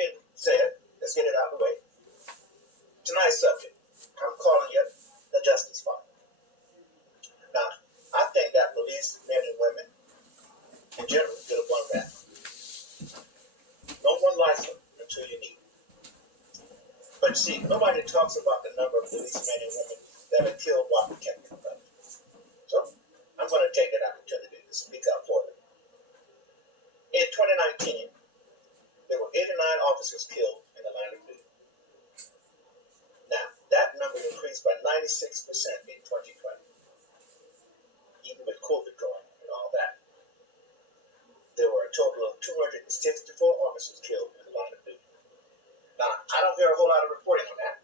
being said, let's get it out of the way. Tonight's subject, I'm calling it the Justice Fund. Now, I think that police men and women in general get a one rap. No one likes them until you need them. But see, nobody talks about the number of policemen and women that are killed while protecting the public. So, I'm going to take that opportunity to speak out for them. In 2019, there were 89 officers killed in the line of duty. Now, that number increased by 96% in 2020, even with COVID going and all that. There were a total of 264 officers killed in the line of duty. Now, I don't hear a whole lot of reporting on that.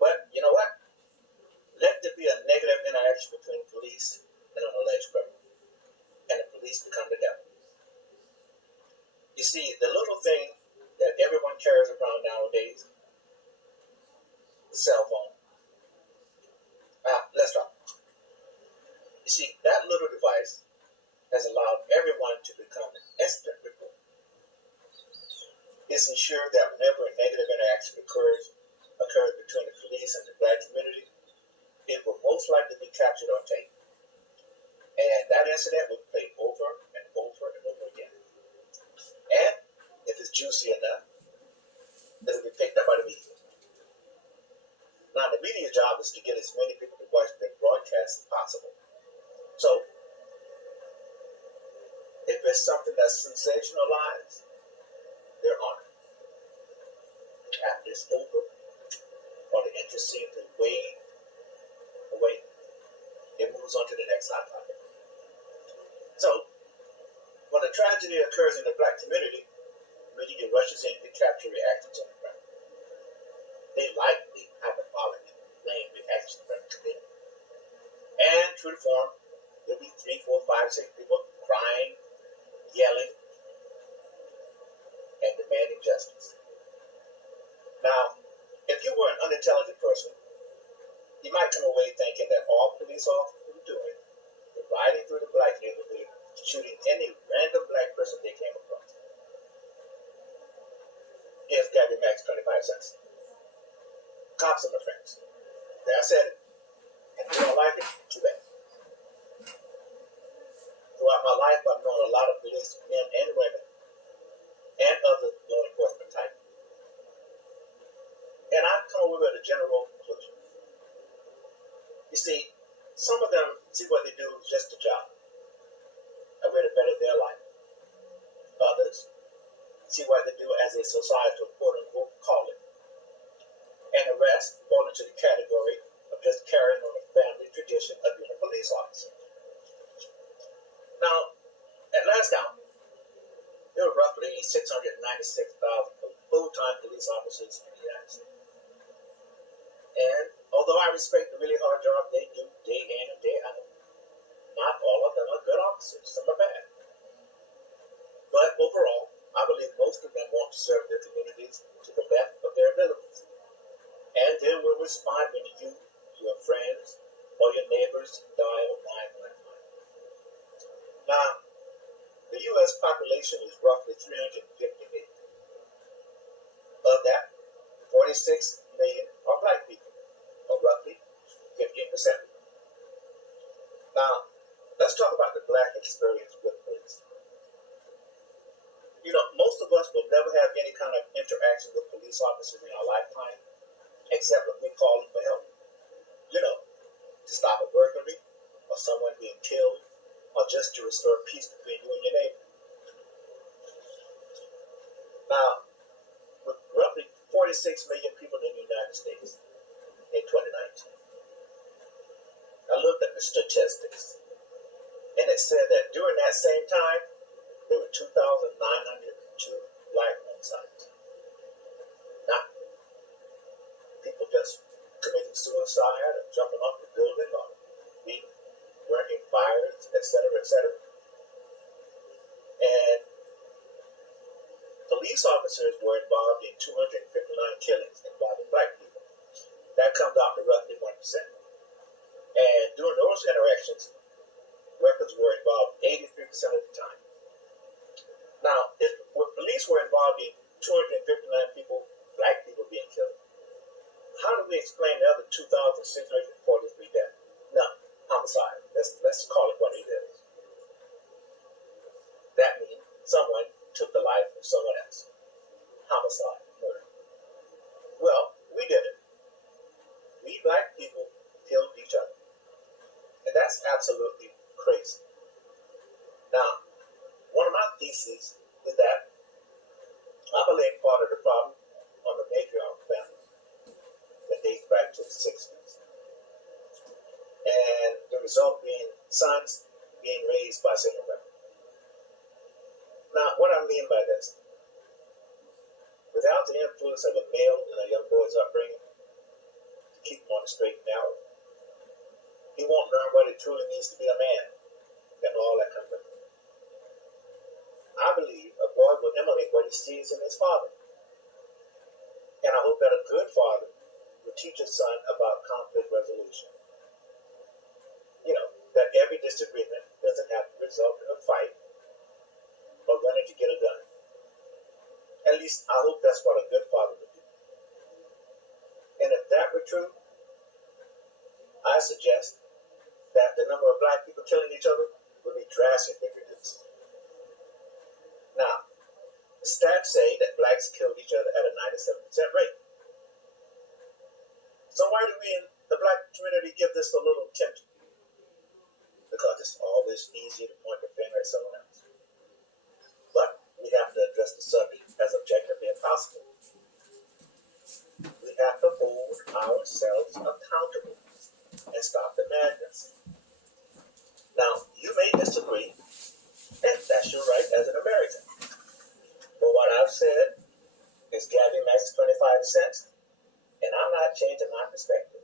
But you know what? Let there be a negative interaction between police and an alleged criminal. And the police become the devil. You see, the little thing that everyone carries around nowadays, the cell phone. Let's talk. You see, that little device has allowed everyone to become an instant reporter. It's ensured that whenever a negative interaction occurs between the police and the black community, it will most likely be captured on tape. And that incident will be played over and over and over again. And if it's juicy enough, it'll be picked up by the media. Now, the media job is to get as many people to watch their broadcast as possible. So, if it's something that's sensationalized, they're on it. After it's over, or the interest seems to wane away, it moves on to the next hot topic. So, when a tragedy occurs in the black community, media rushes in to capture reactions on the ground. They like the hyperbolic, lame reaction from the community. And true to form, there'll be 3, 4, 5, 6 people crying, yelling, and demanding justice. Now, if you were an unintelligent person, you might come away thinking that all police officers were doing was riding through the black neighborhood, shooting any random black person they came across. Here's Gabby Max, 25 cents. Cops are my friends. There, I said it. And if you don't like it, too bad. Throughout my life, I've known a lot of police men and women and other law enforcement types. And I've come away with a general conclusion. You see, some of them see what they do is just a job, a way to better their life. Others see what they do as a societal quote-unquote calling. And the rest fall into the category of just carrying on a family tradition of being a police officer. Now, at last count, there were roughly 696,000 full-time police officers in the United States. And although I respect the really hard job they do day in and day out, not all of them are good officers. Some are bad. But overall, I believe most of them want to serve their communities to the best of their abilities. And they will respond when you, your friends, or your neighbors dial 911. Now, the U.S. population is roughly 350 million. Of that, 46 million are black people, or roughly 15%. Now, let's talk about the black experience with police. You know, most of us will never have any kind of interaction with police officers in our lifetime, except when we call them for help. You know, to stop a burglary, or someone being killed, or just to restore peace between you and your neighbor. Now, with roughly 46 million people in the United States in 2019, I looked at the statistics, and it said that during that same time, there were 2,902 black homicides. Now, people just committing suicide or jumping off the building or burning fires, etc., etc. And police officers were involved in 259 killings involving black people. That comes out to roughly 1%. And during those interactions, weapons were involved 83% of the time. Now, if police were involved in 259 people, black people being killed, how do we explain the other 2,643 deaths? No, homicide. Let's call it what it is. That means someone took the life of someone else. Homicide, murder. Well, we did it. We black people killed each other. And that's absolutely crazy. Now, one of my theses is that I believe part of the problem on the matriarch family that dates back to the 60s. And the result being sons being raised by single women. Now, what I mean by this, without the influence of a male in a young boy's upbringing to keep him on the straight and narrow, he won't learn what it truly means to be a man and all that comes with it. I believe a boy will emulate what he sees in his father. And I hope that a good father will teach his son about conflict resolution. You know, that every disagreement doesn't have to result in a fight or running to get a gun. At least I hope that's what a good father would do. And if that were true, I suggest that the number of black people killing each other would be drastically reduced. Now, the stats say that blacks killed each other at a 97% rate. So why do we in the black community give this a little attention? Because it's always easier to point the finger at someone else. But we have to address the subject as objectively as possible. We have to hold ourselves accountable and stop the madness. Now, you may disagree, and that's your right as an American. But what I've said is Gabby Max 25 cents, and I'm not changing my perspective.